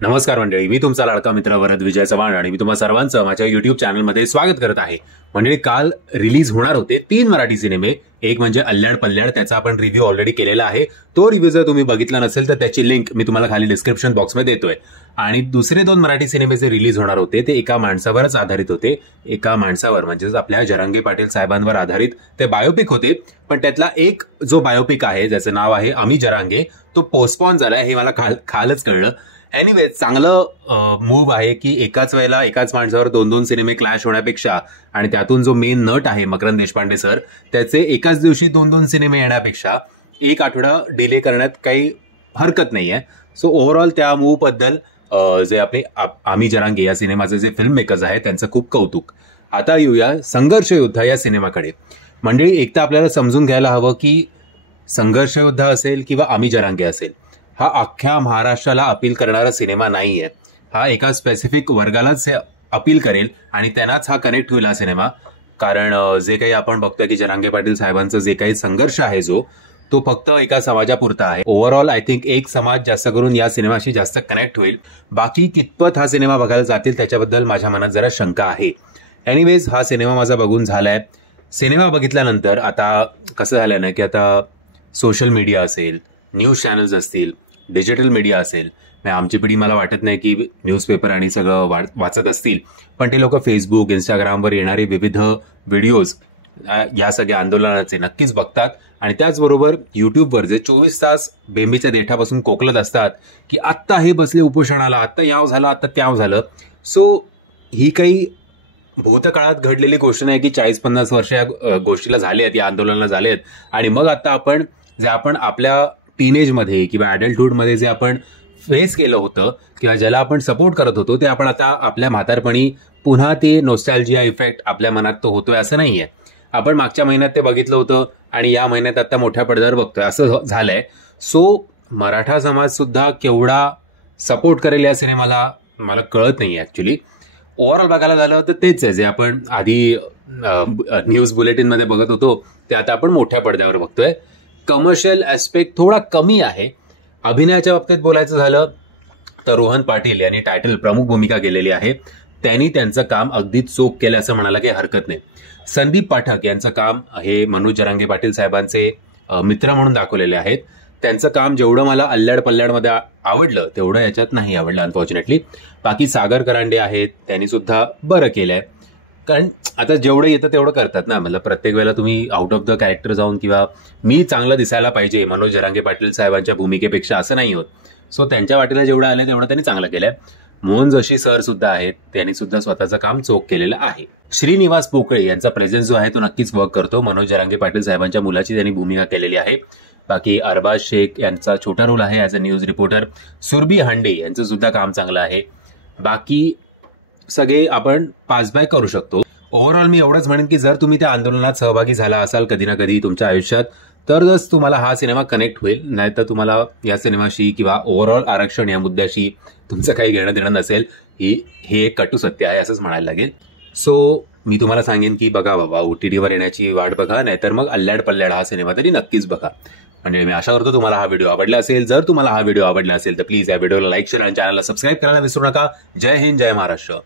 नमस्कार मंडळी, मी तुमचा लाडका मित्र वरद विजय चव्हाण आणि मी तुम्हा सर्वांचं माझ्या युट्यूब चॅनलमध्ये स्वागत करत आहे. मंडळी, काल रिलीज होणार होते 3 मराठी सिनेमे. एक म्हणजे अल्ल्याड पल्ल्याड, त्याचा आपण रिव्ह्यू ऑलरेडी केलेला आहे. तो रिव्ह्यू जर तुम्ही बघितला नसेल तर त्याची लिंक मी तुम्हाला खाली डिस्क्रिप्शन बॉक्समध्ये देतोय. आणि दुसरे 2 मराठी सिनेमे जे रिलीज होणार होते ते एका माणसावरच आधारित होते. एका माणसावर म्हणजेच आपल्या जरांगे पाटील साहेबांवर आधारित ते बायोपिक होते. पण त्यातला एक जो बायोपिक आहे ज्याचं नाव आहे आम्ही जरांगे, तो पोस्टपॉन झालाय हे मला कालच कळलं. एनिवेज, चांगलं मूव्ह आहे की एकाच वेळेला एकाच माणसावर 2-2 सिनेमे क्लॅश होण्यापेक्षा आणि त्यातून जो मेन नट आहे मकरंद देशपांडे सर, त्याचे एकाच दिवशी 2-2 सिनेमे येण्यापेक्षा एक आठवडा डिले करण्यात काही हरकत नाहीये. सो ओव्हरऑल त्या मूव्ह बद्दल जे आपले आम्ही जरांगे या सिनेमाचे जे फिल्म मेकर्स आहेत त्यांचं खूप कौतुक. आता येऊया संघर्ष योद्धा या सिनेमाकडे. मंडळी, एक तर आपल्याला समजून घ्यायला हवं की संघर्ष योद्धा असेल किंवा आम्ही जरांगे असेल, हा अख्ख्या महाराष्ट्राला अपील करणारा सिनेमा नाहीये. हा एका स्पेसिफिक वर्गालाच अपील करेल आणि त्यांनाच हा कनेक्ट होईल हा सिनेमा. कारण जे काही आपण बघतोय की जरांगे पाटील साहेबांचा जे काही संघर्ष आहे तो फक्त एका समाजापुरता आहे. ओव्हरऑल आय थिंक एक समाज जास्त करून या सिनेमाशी जास्त कनेक्ट होईल. बाकी कितपत हा सिनेमा बघायला जातील त्याच्याबद्दल माझ्या मनात जरा शंका आहे. एनिवेज, हा सिनेमा माझा बघून झालाय. सिनेमा बघितल्यानंतर आता कसं झालंय ना की आता सोशल मीडिया असेल, न्यूज चॅनल्स असतील, डिजिटल मीडिया असेल, आमची पिढी मला वाटत नाही की न्यूजपेपर आणि सगळं वाचत असतील, पण ते लोक फेसबुक, इंस्टाग्रामवर येणारे विविध व्हिडिओज या सगळ्या आंदोलनाचे नक्कीच बघतात. आणि त्याचबरोबर युट्यूबवर जे 24 तास बेंबीच्या देठापासून कोकलत असतात की आत्ता हे बसले उपोषणाला, आत्ता याव झालं, आत्ता त्याव झालं. सो ही काही भूतकाळात घडलेली गोष्ट नाही की 40-50 वर्ष या गोष्टीला झाले आहेत, या आंदोलनाला झाले आहेत. आणि मग आता आपण आपल्या टीनेजमध्ये किंवा ॲडल्टहुडमध्ये जे आपण फेस केलं होतं किंवा ज्याला आपण सपोर्ट करत होतो ते आपण आता आपल्या म्हातारपणी पुन्हा ते नॉस्टॅल्जिया इफेक्ट आपल्या मनात तो होतोय असं नाहीये. आपण मागच्या महिन्यात ते बघितलं होतं आणि या महिन्यात आता मोठ्या पडद्यावर बघतोय असं झालंय. सो मराठा समाज सुद्धा केवढा सपोर्ट करेल या सिनेमाला मला कळत नाही ऍक्च्युली. ओव्हरऑल बघायला झालं तर तेच आहे जे आपण आधी न्यूज बुलेटिनमध्ये बघत होतो ते आता आपण मोठ्या पडद्यावर बघतोय. कमर्शियल ऍस्पेक्ट थोडा कमी आहे. अभिनयाच्या बाबतीत बोलायचं झालं तर रोहन पाटील यांनी टायटल प्रमुख भूमिका केलेली आहे. त्यांनी त्यांचं काम अगदी चोख केलं असं म्हणायला काही हरकत नाही. संदीप पाठक यांचं काम हे मनोज जरांगे पाटील साहेबांचे मित्र म्हणून दाखवलेले आहेत. त्यांचं काम जेवढं मला अल्ल्याड पल्ल्याडमध्ये आवडलं तेवढं याच्यात नाही आवडलं अनफॉर्च्युनेटली. बाकी सागर करांडे आहेत, त्यांनी सुद्धा बरं केलंय. कारण आता जेवढं येतं तेवढं करतात ना. मतलब प्रत्येक वेळेला तुम्ही आउट ऑफ द कॅरेक्टर जाऊन किंवा मी चांगलं दिसायला पाहिजे मनोज जरांगे पाटील साहेबांच्या भूमिकेपेक्षा असं नाही होत. सो त्यांच्या वाटेला जेवढं आलं तेवढं त्यांनी चांगलं केलंय. मोहन जोशी सर सुद्धा आहेत, त्यांनी सुद्धा स्वतःचं काम चोख केलेलं आहे. श्रीनिवास पोकळे यांचा प्रेझेन्स जो आहे तो नक्कीच वर्क करतो. मनोज जरांगे पाटील साहेबांच्या मुलाची त्यांनी भूमिका केलेली आहे. बाकी अरबाज शेख यांचा छोटा रोल आहे as a news reporter. Surbhi Hande यांचं सुद्धा काम चांगलं आहे. बाकी सगळे आपण पास बाय करू शकतो. ओव्हरऑल मी एवढंच म्हणेन की जर तुम्ही त्या आंदोलनात सहभागी झाला असाल कधी ना कधी तुमच्या आयुष्यात तरच तुम्हाला हा सिनेमा कनेक्ट होईल. नाहीतर तुम्हाला या सिनेमाशी किंवा ओव्हरऑल आरक्षण या मुद्द्याशी तुमचं काही घेणं देणं नसेल. हे एक कटू सत्य आहे असंच म्हणायला लागेल. सो मी तुम्हाला सांगेन की बघा बाबा, OTTवर येण्याची वाट बघा, नाहीतर मग अल्ल्याड पल्ल्याड हा सिनेमा तरी नक्कीच बघा. म्हणजे मी आशा करतो तुम्हाला हा व्हिडिओ आवडला असेल. जर तुम्हाला हा व्हिडिओ आवडला असेल तर प्लीज या व्हिडिओला लाईक, शेअर आणि चॅनलला सबस्क्राईब करायला विसरू नका. जय हिंद, जय महाराष्ट्र.